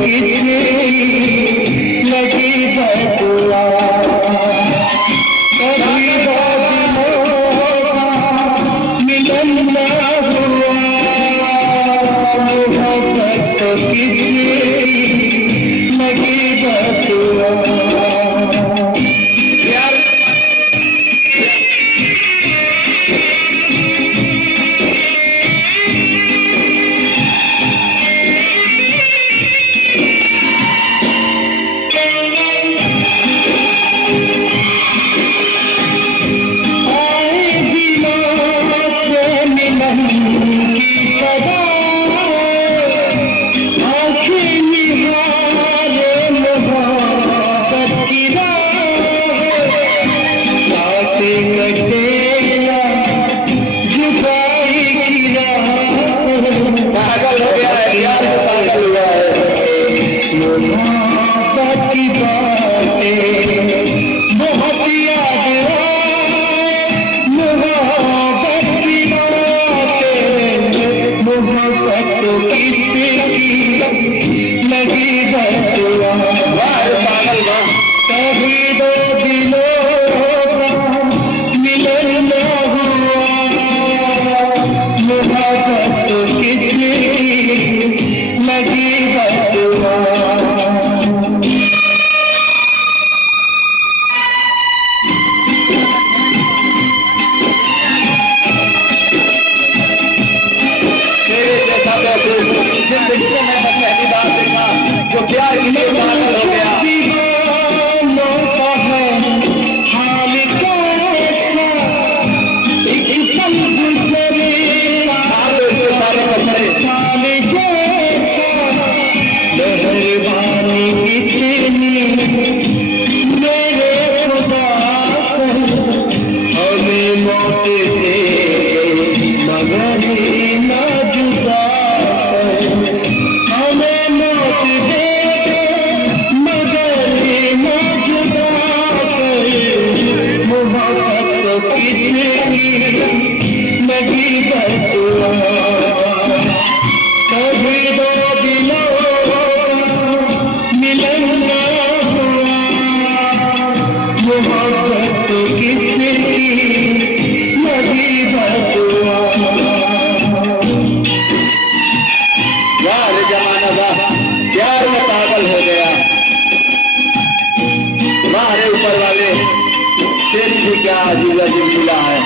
कितनी लगी बतुआ, कभी मिलन न हुआ, मोहब्बत तो कितनी लगी बतुआ। जो प्यार के लिए पागल हो गया, प्यार में पागल हो गया। तुम्हारे ऊपर वाले शेर भी क्या अजीब अजीब मिला है।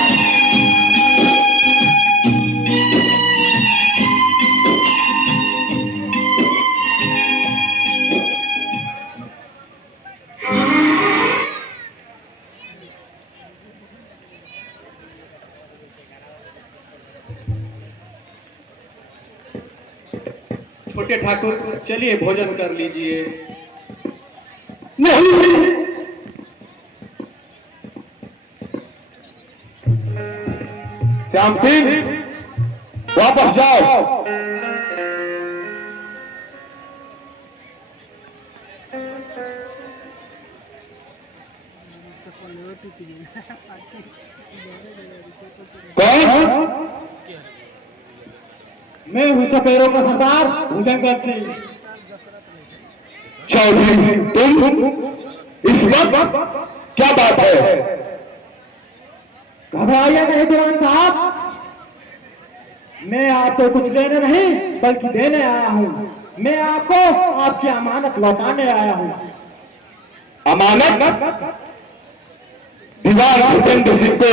छोटे ठाकुर, चलिए भोजन कर लीजिए। नहीं, श्याम सिंह वापस जाओ। कौन? मैं हूँ सपेरों का सरदार भुजंगल सिंह। चौधरी तुम इस वक्त क्या बात है? घबराइए नहीं दीवान साहब, मैं आपको कुछ लेने नहीं बल्कि देने आया हूँ। मैं आपको आपकी अमानत लौटाने आया हूँ। अमानत? दीवान भुजंगल सिंह को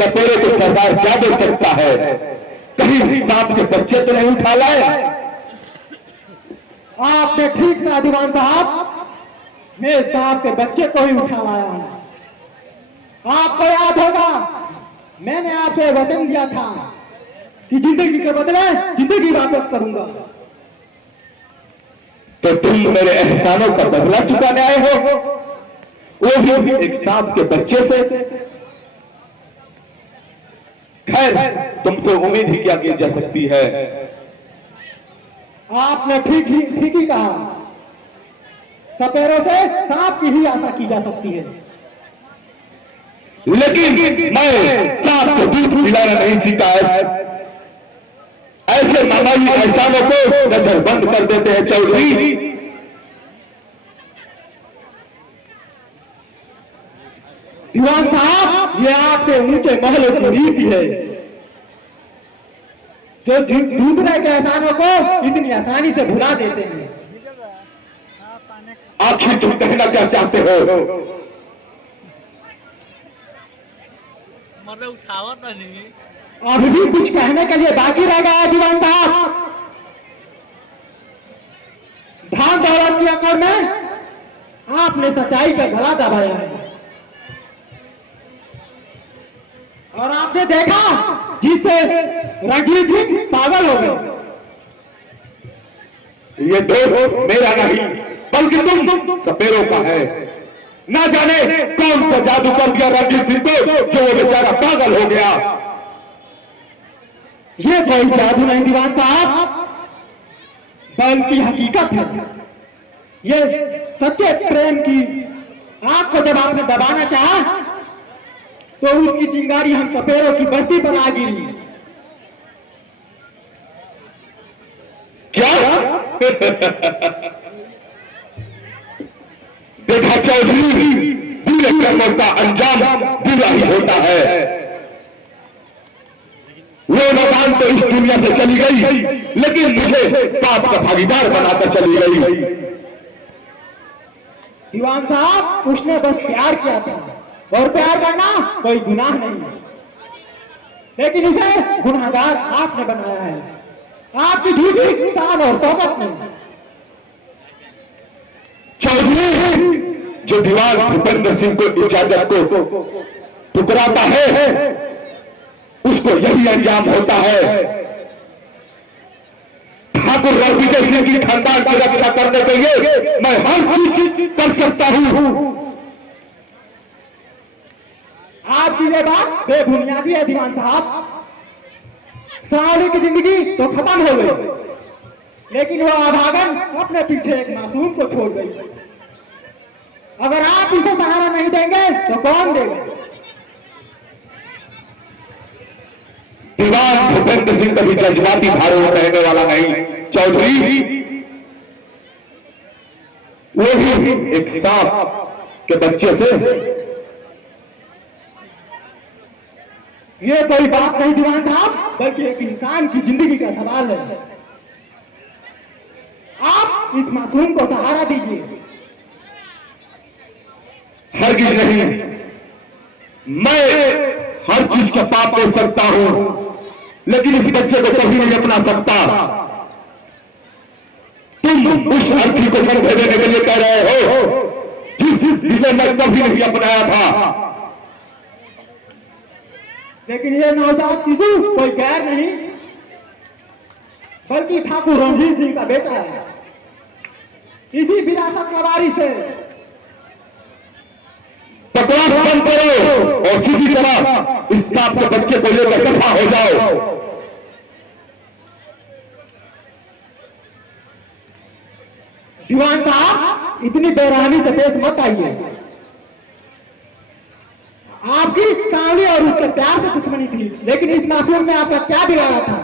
सपेरे के सरदार क्या दे सकता है? कहीं भी सांप के बच्चे तो नहीं उठा लाए? आपने ठीक कहा दीवान साहब, मैं सांप के बच्चे को ही उठा लाया हूं। आपको याद होगा मैंने आपसे वचन दिया था कि जिंदगी के बदले जिंदगी वापस करूंगा। तो तुम मेरे एहसानों का बदला चुकाने आए हो, वो भी एक सांप के बच्चे से। खैर, तुमसे उम्मीद ही क्या की जा सकती है। आपने ठीक ही कहा, सपेरों से सांप की ही आशा की जा सकती है। लेकिन मैं सांप को दूध पिलाना नहीं सीखा है। ऐसे मामूली एहसानों को नजर बंद कर देते हैं चौधरी। दीवान साहब, ये आपसे ऊंचे महलों की रीति है जो दूसरे के एहसानों को इतनी आसानी से भुला देते हैं। आखिर तुम कहना क्या चाहते हो? मतलब उठावत नहीं। अभी भी कुछ कहने के लिए बाकी रह गया है दीवान साहब। धान दौलत की अकड़ में आपने सच्चाई का गला दबाया है और आपने देखा जिससे रणजीत सिंह पागल हो गए। ये दोष मेरा नहीं बल्कि तुम सपेरों का है। ना जाने कौन सा जादू कर दिया रणजीत सिंह को जो वो बेचारा पागल हो गया। ये कोई जादू नहीं दीवान साहब, बल्कि हकीकत है। ये सच्चे प्रेम की आग को जब आपने दबाना चाहा तो उसकी चिंगारी हम सपेरों की बस्ती पर आ गिरी। क्या? देखा चौधरी, बुरे कर्मों का अंजाम बुरा ही होता है। वो नौकान तो इस दुनिया से चली गई, लेकिन मुझे पाप का भागीदार बनाकर चली गई। दीवान साहब, उसने बस प्यार किया था और प्यार करना कोई गुनाह नहीं है, लेकिन इसे गुनाहगार आपने बनाया है। आपकी झूठी शान और शौकत नहीं। चौधरी, जो दीवान भूपेंद्र सिंह को इजाजत को ठुकराता है उसको यही अंजाम होता है। ठाकुर रणविजय सिंह की खानदान की रक्षा करने के लिए मैं हर चीज कर सकता हूं। आपकी ये बात बेबुनियादी है दीवान साहब। साली की जिंदगी तो खत्म हो गई, लेकिन वो अभागन अपने पीछे एक मासूम को छोड़ गई। अगर आप इसे सहारा नहीं देंगे तो कौन देगा? दीवान भूपेंद्र सिंह कभी जज्बाती भारों में रहने वाला नहीं चौधरी। वो भी एक सांप के बच्चे से। ये कोई बात नहीं दीवान साहब, बल्कि एक इंसान की जिंदगी का सवाल है। आप इस मासूम को सहारा दीजिए। हरगिज नहीं, मैं हर चीज का पाप दे सकता हूं, लेकिन इस बच्चे को कभी नहीं अपना सकता। तुम उस अर्थी को कंधे देने के लिए कह रहे हो जिसे मैं कभी नहीं अपनाया था। लेकिन ये नवजात शिशु कोई गैर नहीं, बल्कि ठाकुर रणजीत सिंह का बेटा है। इसी विरासत का वारिस है। बकवास बंद करो और किसी तरह इस सांप के बच्चे को लेकर दफा हो जाओ। दीवान साहब, इतनी बेरहमी से पेश मत आइए। आपकी सावली और उसके प्यार से दुश्मनी थी, लेकिन इस मासूम ने आपका क्या बिगाड़ा था?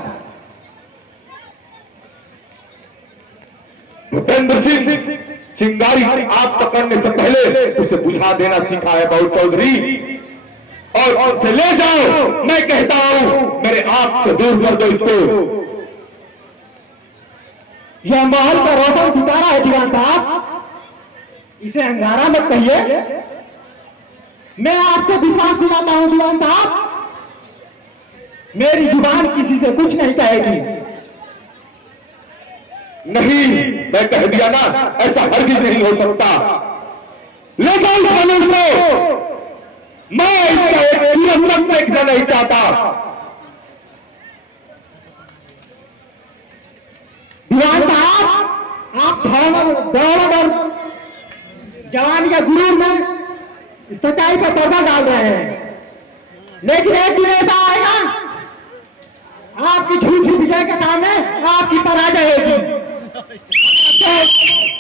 भूपेंद्र सिंह चिंगारी आग पकड़ने से पहले उसे बुझा देना सीखा है बहुत चौधरी, और उसे ले जाओ। मैं कहता हूं मेरे आंख से दूर कर दो इसको। यह महल का रोशन सितारा है दीवान साहब, इसे अंगारा मत कहिए। मैं आपको विश्वास दिलाता हूं दीवान साहब, मेरी जुबान किसी से कुछ नहीं कहेगी। नहीं, मैं कह दिया ना, ऐसा हरगिज नहीं हो सकता। ले जाओ इस मनुष्य को, मैं इसका एक कीमत देखना नहीं चाहता। दीवान साहब, आप दौड़ और जवानी का गुरूर में सच्चाई पर पर्दा डाल रहे हैं, लेकिन एक दिन ऐसा आएगा आपकी झूठी विजय के सामने आपकी पराजय होगी।